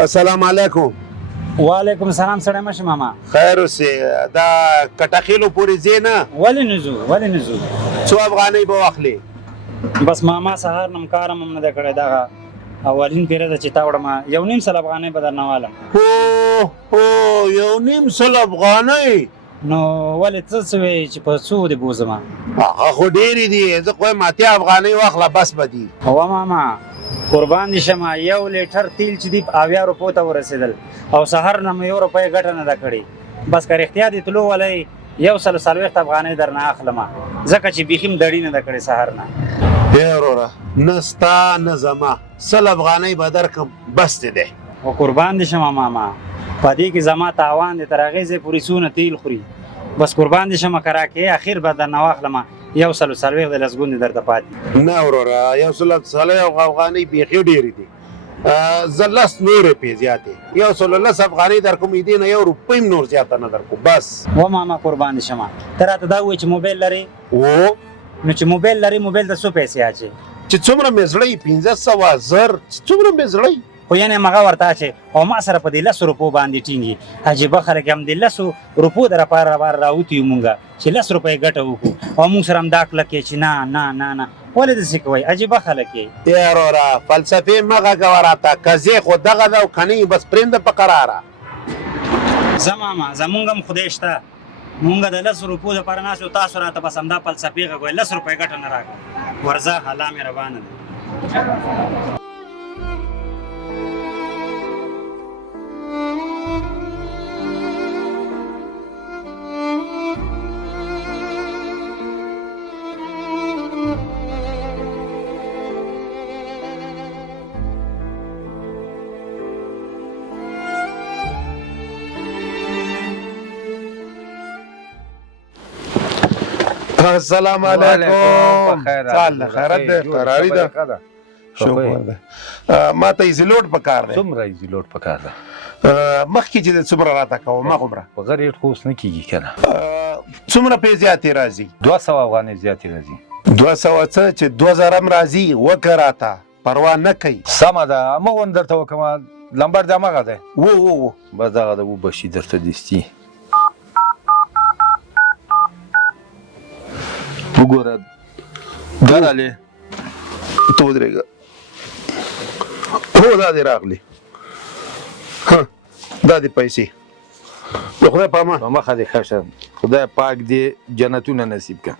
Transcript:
السلام علیکم. وعلیکم السلام. سړی مشه ماما. خیر اوسې. دا کټخیلو پورې ځې نه؟ ولې نه ځو ولې نه ځو؟ څو افغانۍ به واخلې؟ بس ماما سهار نم کارم هم نه ده کړی دغه اولین پیره ده چې تا وړم 1.5 سل افغانۍ به درنه والم. هو 1.5 سل افغانۍ؟ نو ولې څه څه وایې چې په څو دې بوځم؟ هغه خو ډېرې دي. زه خو وایم 80 افغانۍ واخله بس به دي. هو ماما قربان دي شمه 1 لیټر تیل چې دی 80 روپو ته ورسېدل او سهار نه مې 1 روپۍ ګټه نه ده کړې. بس که رښتیا دې تلو ولی 140 افغانۍ درنه اخلم ځکه چې بیخي م دړي نه ده کړې سهار نه. ای وروره نه ستا نه زما 100 افغانۍ به درکړم بس دې دی. او قربان دي شمه ماما په دې کې زما تاوان دی تر هغې ځای پورې څونه تیل خوري. بس قربان دي شمه که راکې اخر به درنه واخلم 140 د لسګون دې درته پاتې. نه وروره 140 افغانۍ بیخي ډېرې دي. زه 10 نورې روپۍ زیاتې 110 افغانۍ درکوم دې نه 1 روپۍ هم نور زیاته نه درکوم بس. و ماما قربان دي شمه ته راته دا ووایې چې موبایل لرې؟ و نو چې موبایل لرې موبایل ته څو پیسې اچې؟ چې څومره مې زړی 1500 زر څومره مې زړی. خو یعنې مغه ورته اچې او ما سره په دې 10 روپو باندې ټینګي. عجیبه خلک هم د 10 روپو د لپاره راوتي یو مونږ چې 10 روپۍ ګټه وکړو او مونږ سره هم دا کلک یې چې نه نه نه نه ولې داسې کوئ؟ عجیبه خلک یې. ای وروره فلسفې مه غږوه راته قضیې خو دغه ده او که نه بس پرېږده په قراره. زه ماما زمونږ هم خدای شته مونږ د 10 روپو دپاره ناست یو تاسو راته بس همدا فلسفې غږوئ 10 روپۍ ګټه نه راکړه. ورځه الله مهربانه ده. السلام علیکم. چال خیرت دی قراری ده شکر ده. ما ته ایزیلوډ پکار دی. څومره ایزیلوډ پکار ده؟ مخکې چې د څومره راته کوه ما خبره په غیر ریټ خو اوس نه کېږي که نه. څومره پې زیاتې راځي؟ 200 افغانۍ زیاتې راځي. 200 څه چې 2000 هم راځي وکړه راته پروا نه کوي. سمه ده همغه درته وکړم لمبر د همغه دی. و بس دغه ده وبشي درته دستي. وګوره درالې ته ودرېږه. هو دا دې راغلي. دا دې پیسې د خدای په امان. په مخه دې ښه شه خدای پاک دې جنتونه نصیب کړه.